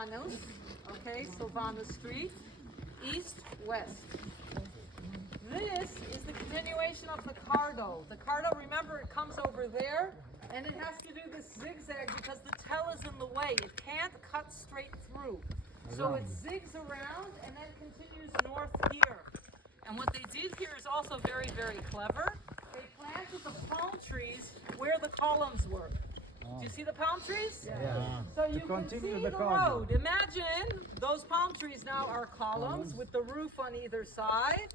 Sylvanus. Okay, Sylvanus Street, east, west. This is the continuation of the Cardo. The Cardo, remember, it comes over there, and it has to do this zigzag because the tell is in the way. It can't cut straight through. So it zigs around and then continues north here. And what they did here is also very, very clever. They planted the palm trees where the columns were. Do you see the palm trees? Yeah. So you can see the road. Imagine those palm trees now are columns with the roof on either side.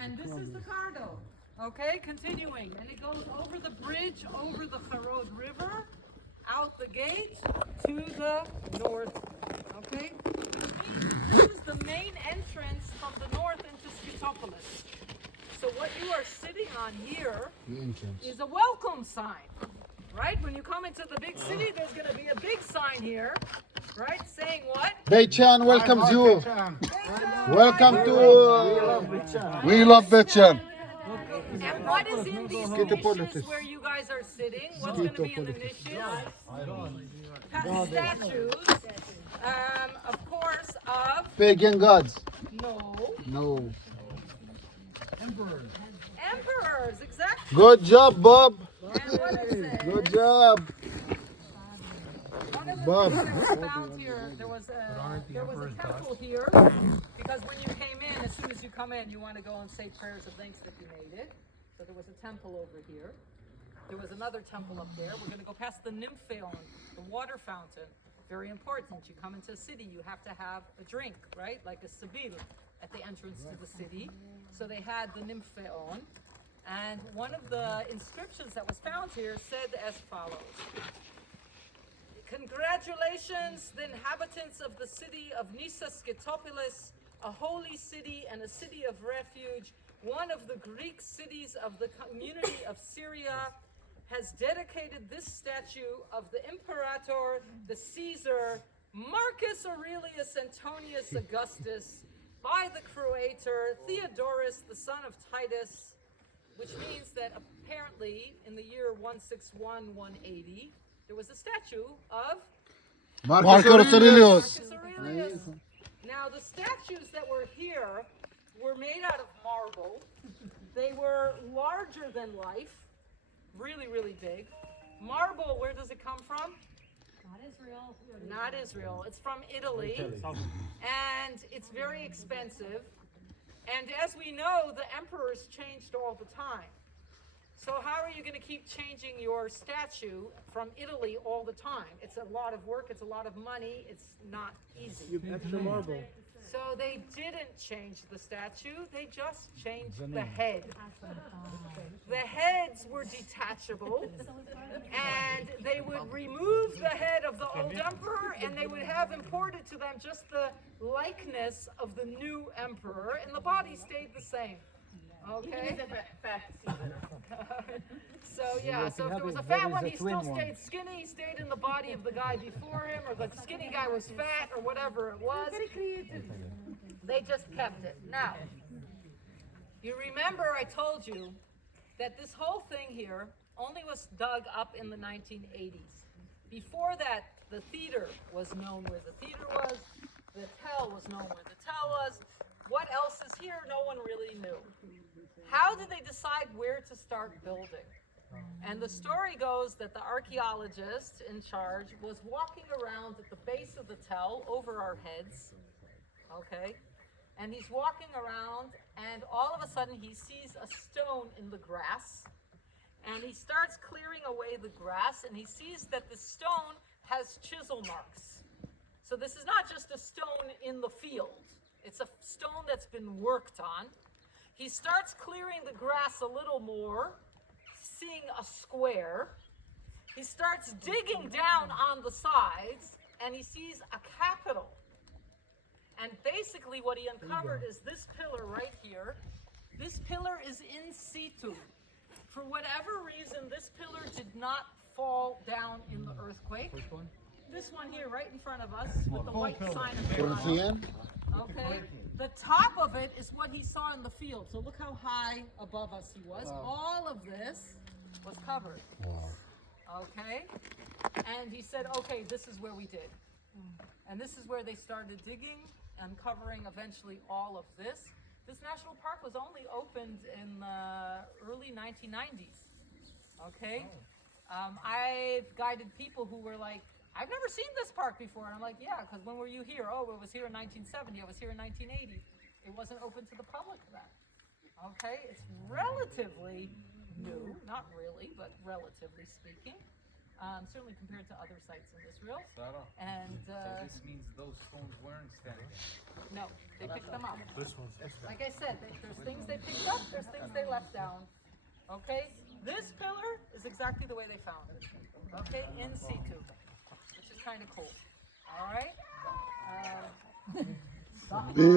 And this is the Cardo. Okay, continuing. And it goes over the bridge, over the Harod River, out the gate to the north. Okay? This is the main entrance from the north into Skytopolis. So what you are sitting on here is a welcome sign. Right? When you come into the big city, there's going to be a big sign here, right? Saying what? Beit-Shean welcomes you. Welcome to. We love Beit-Shean. And what is in these niches where you guys are sitting? What's going to be in the niches? Statues, of course, of Pagan gods. no emperors, exactly. Good job, Bob. And what is it? Good job. One of the Bob. things that was found here, there was a temple here, because when you came in, as soon as you come in, you want to go and say prayers of thanks that you made it. So there was a temple over here. There was another temple up there. We're going to go past the Nymphaeon, the water fountain. Very important. You come into a city, you have to have a drink, right? Like a sabil at the entrance to the city. So they had the Nymphaeon. And one of the inscriptions that was found here said as follows. Congratulations, the inhabitants of the city of Nisa Skytopolis, a holy city and a city of refuge, one of the Greek cities of the community of Syria, has dedicated this statue of the Imperator, the Caesar, Marcus Aurelius Antonius Augustus, by the Creator, Theodorus, the son of Titus, which means that apparently in the year 161, 180, there was a statue of Marcus Aurelius. Marcus Aurelius. Now, the statues that were here were made out of marble. They were larger than life, really, really big. Marble, where does it come from? Not Israel. Not Israel. It's from Italy. And it's very expensive. And as we know, the emperors changed all the time. So how are you going to keep changing your statue from Italy all the time? It's a lot of work, it's a lot of money, it's not easy. Extra marble. So they didn't change the statue, they just changed the head. The heads were detachable, and they would remove the head of the old emperor, and they would have imported to them just the likeness of the new emperor, and the body stayed the same. Okay? So yeah, so if there was a fat one, he still stayed skinny, he stayed in the body of the guy before him, or the skinny guy was fat, or whatever it was. They just kept it. Now, you remember I told you that this whole thing here only was dug up in the 1980s. Before that, the theater was known where the theater was, the tell was known where the tell was. What else is here? No one really knew. How did they decide where to start building? And the story goes that the archaeologist in charge was walking around at the base of the tell over our heads, okay? And he's walking around, and all of a sudden he sees a stone in the grass, and he starts clearing away the grass, and he sees that the stone has chisel marks. So this is not just a stone in the field. It's a stone that's been worked on. He starts clearing the grass a little more, seeing a square. He starts digging down on the sides, and he sees a capital. And basically what he uncovered is this pillar right here. This pillar is in situ. For whatever reason, this pillar did not fall down in the earthquake. This one here, right in front of us, with the white sign of the okay. The top of it is what he saw in the field. So look how high above us he was. All of this was covered. Okay. And he said, okay, this is where we did. And this is where they started digging, uncovering eventually all of this. This national park was only opened in the early 1990s. Okay? I've guided people who were like, I've never seen this park before. And I'm like, yeah, because when were you here? Oh, it was here in 1970. I was here in 1980. It wasn't open to the public then. Okay? It's relatively new. Not really, but relatively speaking. Certainly compared to other sites in Israel. Sara, And so this means those stones weren't standing. no, they picked them up. Like I said, there's things they picked up, there's things they left down. Okay? This pillar is exactly the way they found it. Okay? In situ. Which is kind of cool. All right?